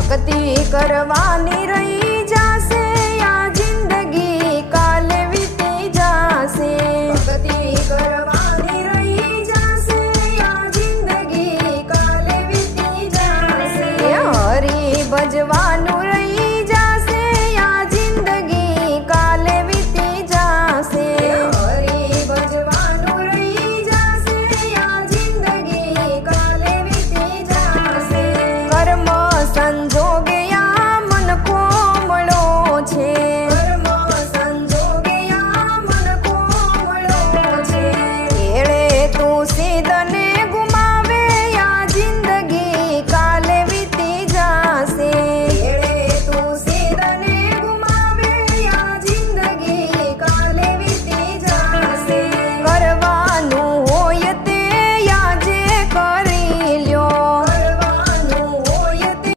ભક્તિ કરવાની રહી જાશે આ જિંદગી કાલે વીતી જાશે ભક્તિ કરવાની રહી જાશે આ જિંદગી કાલે વીતી જાશે હરી ભજવાનું રહી જાશે આ જિંદગી કાલે વીતી જાશે હરી ભજવાનું રહી જાશે આ જિંદગી કાલે વીતી જાશે કર્મ સંજો